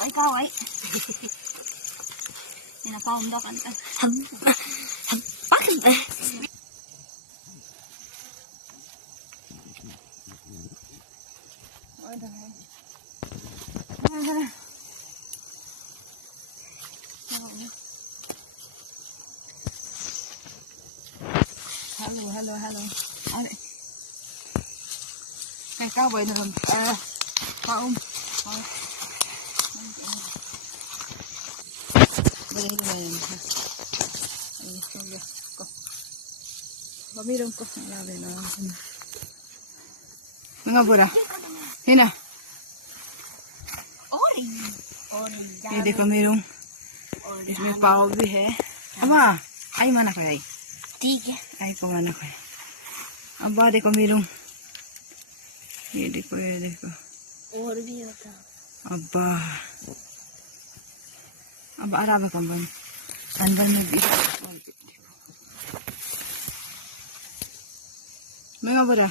Ay, kaway. Pinapahumdak ang Bakit ba? Hello. Ano? Kay kaway na lang. Paum. Balik na yun. Ay, sorry ko. Pamirong ko. Labi na. Mga bura. Hina. Orange. Hindi pamirong. Ismi pao bi hai. Ama. Ay mana ko ay. ठीक है Ay ko mana ko. Aba देखो मेरूं. ये देखो. और भी होता Aba. Aba araba kan Anbar में भी. Mga bura.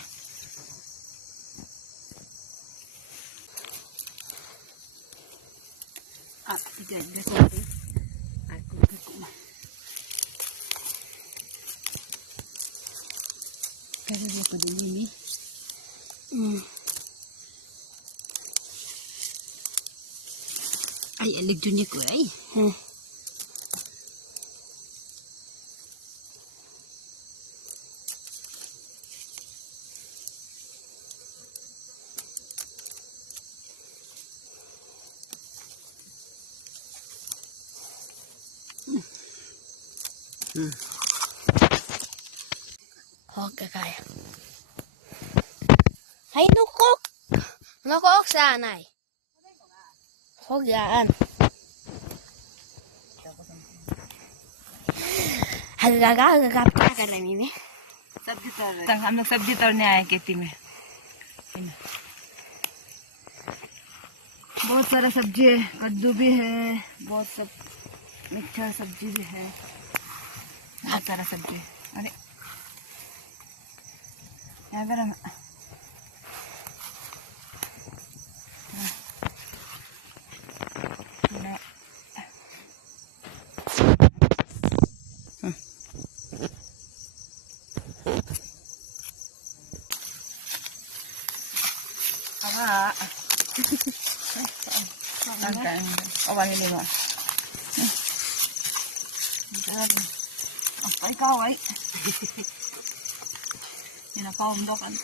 आप गंदा करते आपको Pero dia pada ini. ay alig dunia ko ay Oke kaya. Hay nukok. Nukok sana ay. Hogaan. हल्का क्या कर रही मैं सब्जी तोड़ रहे हैं। हम लोग सब्जी तोड़ने आए खेती में। बहुत सारा सब्जी है, कद्दू भी है, बहुत सब मीठा सब्जी भी है, बहुत सारा सब्जी है। अरे यहाँ पर हम ini mah. Ay kaway. Pinapahumdak ang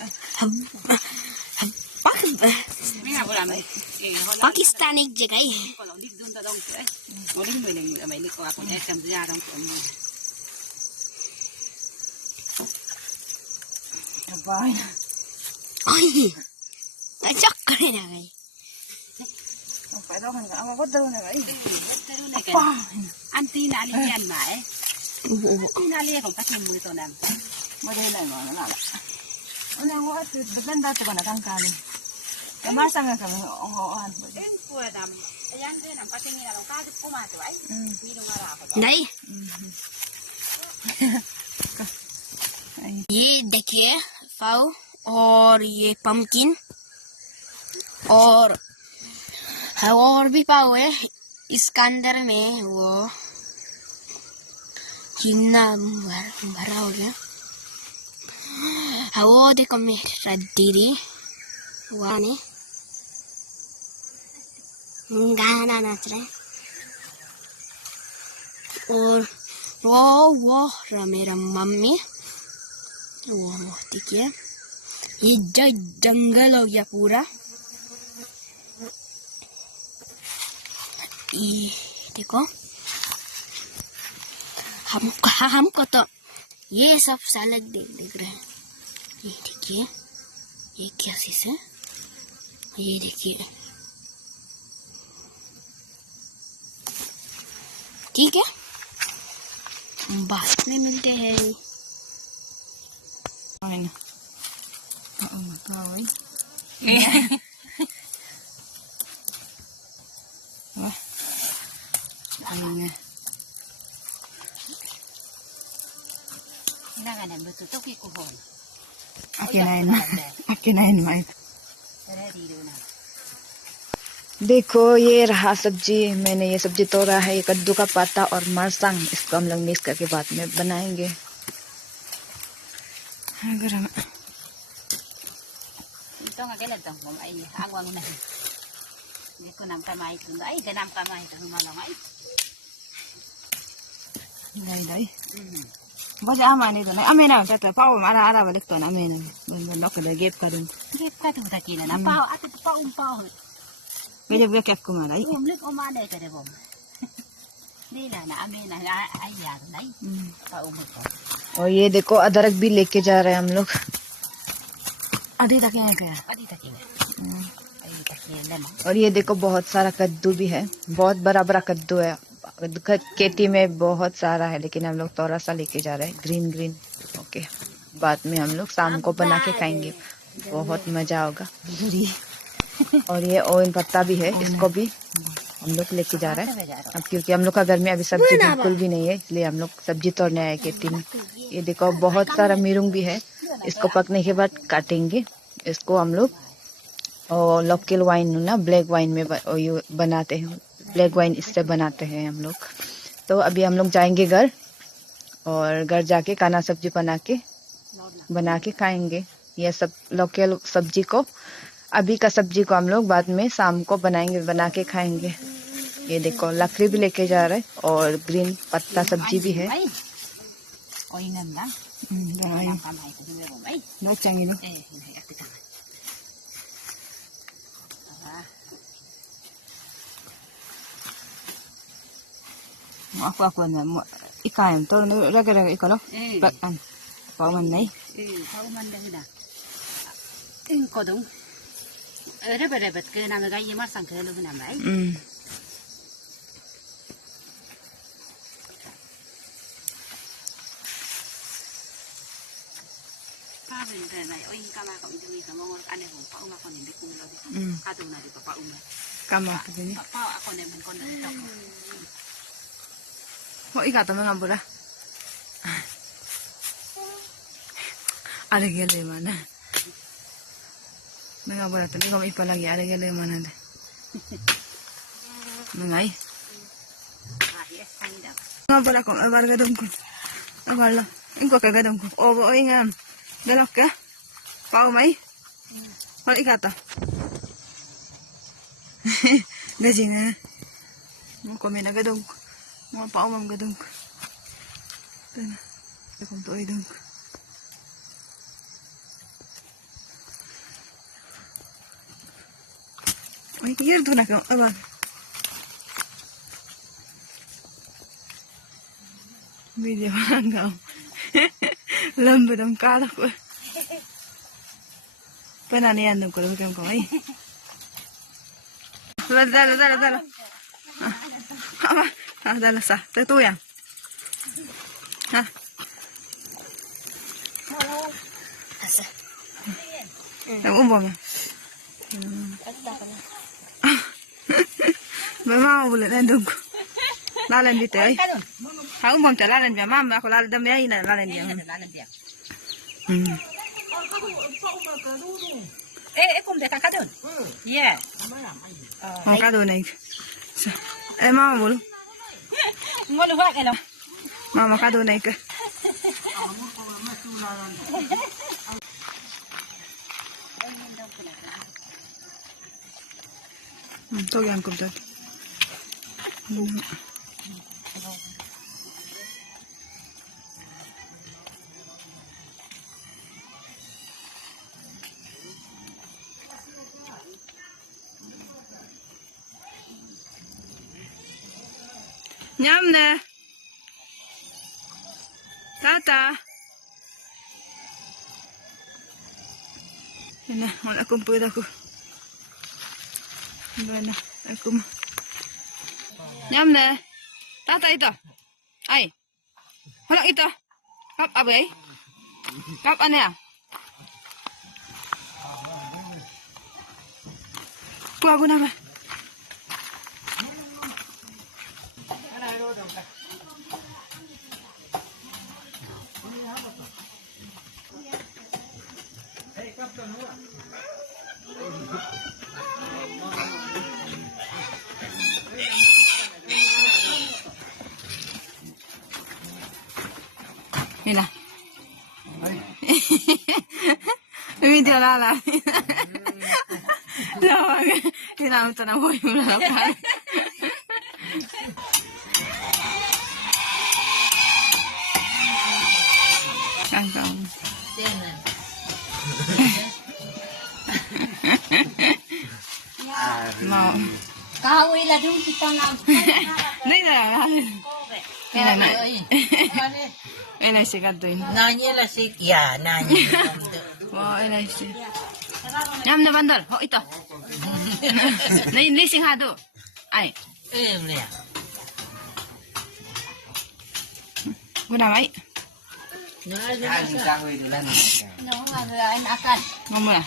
bakit ba May nga wala may. Pakistani jagay Kalau di doon tadong eh. Muling mo lang may liko ako na isang diarang ko mo. Abay. ay najak ka rin ay Pero kan ang ako daw na ay. anti na aliyan ba eh Tinali ko kasi mo ito na. Model na mo na. Una ko at maganda to na kang kali. Kamasa nga kami ongoan. po dam. Ayan din ang patingin lang kadip kumato ay. Milo nga ra ako. नहीं ये देखिए फाउ और ये pumpkin और भी पाव है इसका अंदर में वो कितना भरा हो गया वो देखो मेरा दीदी वाने गाना नाच रहे और वो मेरा मम्मी वो देखिए ये जंगल हो गया पूरा ये देखो हमको तो ये सब सालक देख रहे हैं ये देखिए ये क्या चीज है ये देखिए ठीक है बाद में मिलते हैं Ayun. Oo, magkaway. Wah. Ano nga. Hinanganan mo tutok ikuhon. Akinain mo. Akinain mo. Ready do na. देखो ये रहा सब्जी, मैंने ये सब्जी तोड़ा है, ये कद्दू का पत्ता और मरचांग, इसको हम लोग मिक्स करके बाद में बनाएंगे। गरम Ito nga kailan ito. Ay, agwang na. Hindi ko nang kamay ito. Ay, ganam kamay ito. Humalang ay. नहीं नहीं बस आमा नहीं तो नहीं अमे ना कहते पाओ मारा आरा वाले तो ना अमे ना बंद लोग के गेप करूँ Hindi ka ito takin na. Pao, ate ito paong pao. वे जब वे कैप को मारा ही Umlik umane ka rin bom. Nila na amin na ay yan na. Paong ito. और ये देखो अदरक भी लेके जा रहे हैं हम लोग आधी तक यहाँ गया Adi takin. Ay takin lemon. और ये देखो बहुत सारा कद्दू भी है, बहुत बड़ा बड़ा कद्दू है, खेती में बहुत सारा है, लेकिन हम लोग थोड़ा सा लेके जा रहे हैं ग्रीन ग्रीन। ओके, बाद में हम लोग शाम को बना के खाएंगे, बहुत मजा होगा। और ये ओइन पत्ता भी है, इसको भी हम लोग लेके जा रहे हैं अब, क्योंकि हम लोग का घर में अभी सब्जी बिल्कुल भी नहीं है, इसलिए हम लोग सब्जी तोड़ने आए खेती में। ये देखो बहुत सारा मिरुंग भी है, इसको पकने के बाद काटेंगे, इसको हम लोग और लोकल वाइन ना ब्लैक वाइन में बनाते हैं, ब्लैक वाइन इससे बनाते हैं हम लोग। तो अभी हम लोग जाएंगे घर, और घर जाके काना सब्जी बना के खाएंगे। ये सब लोकल सब्जी को, अभी का सब्जी को हम लोग बाद में शाम को बनाएंगे, बना के खाएंगे। ये देखो लकड़ी भी लेके जा रहे हैं, और ग्रीन पत्ता सब्जी भी है। Oy nam lang. Ganam kamay ko din bom. Ay. बहुत चाहिए ना Eh, ate kamay. aku na ikaim to raga ikalo Eh. pat an pa man nai Kau man dah dah. Ko dong. Rebet ke nama gaya masang ke lu nama ai. Kabin ke nai. Oi kama kau itu ni kama orang aneh hong. Pak umah kau ni bekum lagi. Atu nadi pak umah. kama ini Pak aku ni ben kau nak tahu. mau ikat teman ngambura ada gele mana ngambura tadi kamu ipa lagi ada gele mana deh mengai Ah, yes, kami dah. ngambura kok abar gadongku abar lo ingko ke gadongku oh ingam dalok ke pau mai mau ikat ta gajina mau komen gadongku mau pau mam gadongku tana aku to idong Ay, kaya ito na ka, aba. Video lang ka. Lambot ang kala ko. Pananihan ng kulo kang kamay. Dala. Aba, dala sa. Tato yan. Ha? Asa. Ang umbo mo. Mama boleh landung. Lalan dito ay. Ha umam ta lalan biya mama ako lalan dami ay na lalan dia. Lalan dia. Kung dia kakak dun. Yeah. Maka do na ik. Mama bolu. Ngolu ba kelo? Mama ka do na ik. Ito yan ko dyan. Nyam na. Tata. Yan na, wala akong pwede ako. Wala na, ako mo. Nyam na. Tata ito. Ay. Wala ito. Kap abay. Kap ano yan? Kuha ko na ba? Yun na. Video na lang. Kinamit na mo yung lapan. Hanggang. Mau. Kahoy lah dong kita na. Hindi na lang. Hindi na. Ini na siya katuin. Nanya lah sih, ya nanya. Wow, ini na siya. Yam na bandol. Oh, ito. Nising hado. Ay. Boleh. Guna mai. Nah, ada No, nga akan. Mamula.